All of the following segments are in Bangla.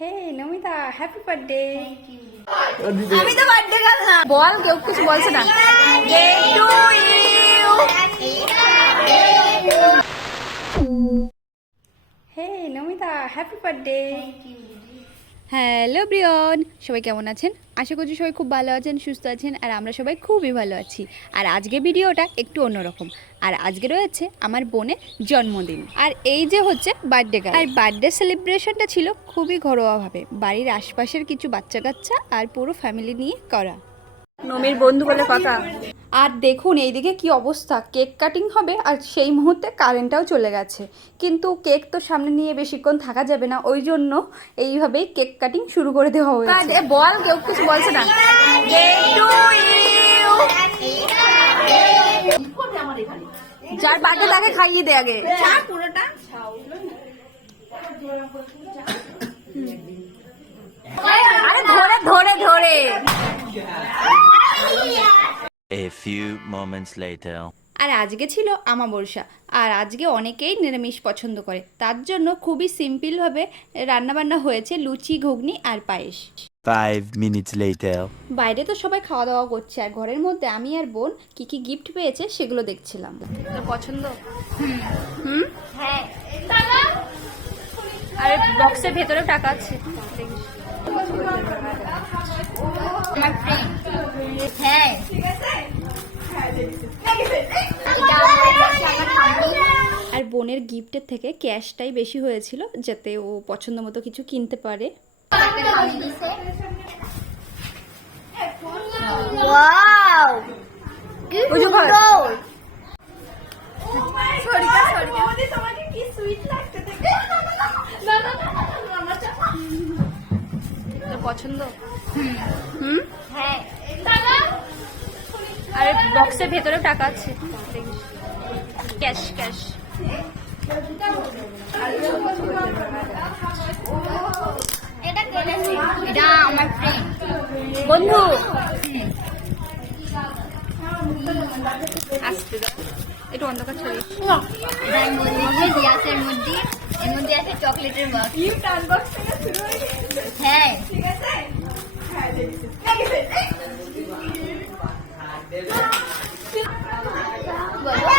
হে নমিতা হ্যাপি বার্থডে আমি তো বার্থডে বল কেউ কিছু বলছে না। Hey Namita happy birthday hello Brian, সবাই কেমন আছেন? আশা করছি সবাই খুব ভালো আছেন, সুস্থ আছেন, আর আমরা সবাই খুবই ভালো আছি। আর আজকে ভিডিওটা একটু অন্যরকম। আর আজকে রয়েছে আমার বোনের জন্মদিন। আর এই যে হচ্ছে বার্থডে গার্ল আর বার্থডে সেলিব্রেশনটা ছিল খুবই ঘরোয়াভাবে। বাড়ির আশপাশের কিছু বাচ্চা কাচ্চা আর পুরো ফ্যামিলি নিয়ে করা। নমির বন্ধু বলে কথা। আর দেখুন, এইদিকে কি অবস্থা। কেক কাটিং হবে আর সেই মুহূর্তে কারেন্টটাও চলে গেছে। কিন্তু কেক তো সামনে নিয়ে বেশিক্ষণ থাকা যাবে না, ওই জন্য এইভাবেই কেক কাটিং শুরু করে দেওয়া হয়েছে। বল, কেউ কিছু বলছে না। যার বার্থডে তাকে খাইয়ে দে আগে। আরে ধরে ধরে ধরে। Few moments later. আর আজকে ছিল আমাবস্যা। আর আজকে অনেকেই নিরামিষ পছন্দ করে। তার জন্য খুবই সিম্পলভাবে রান্নাবান্না হয়েছে লুচি ঘুগনি আর পায়েস। Five minutes later. বাইরে তো সবাই খাওয়া দাওয়া করছে। আর ঘরের মধ্যে আমি আর বোন কি কি গিফট পেয়েছে সেগুলো দেখছিলাম। তোর পছন্দ? হুম। হ্যাঁ। আরে বক্সের ভেতরে টাকা আছে ফ্রেন্ড হ্যাঁ আর বোনের গিফটের থেকে ক্যাশটাই বেশি হয়েছিল যাতে ও পছন্দ মতো কিছু কিনতে পারে পছন্দ হুম হ্যাঁ আরে বক্সের ভেতরে টাকা আছে। ক্যাশ ক্যাশ এটা আমার ফ্রেন্ড বন্ধু। আসতে দাও। একটু অন্ধকার মধ্যে। এর মধ্যে আছে চকলেটের box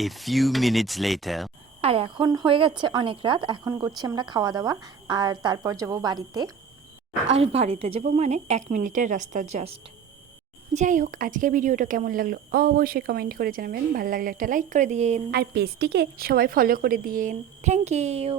A few minutes later. আর এখন হয়ে গেছে অনেক রাত, এখন করছি আমরা খাওয়া দাওয়া আর তারপর যাব বাড়িতে। আর বাড়িতে যাব মানে এক মিনিটের রাস্তা জাস্ট যাই হোক, আজকের ভিডিওটা কেমন লাগল অবশ্যই কমেন্ট করে জানাবেন। ভালো লাগলে একটা লাইক করে দিয়েন। আর পেজটিকে সবাই ফলো করে দিয়েন। Thank you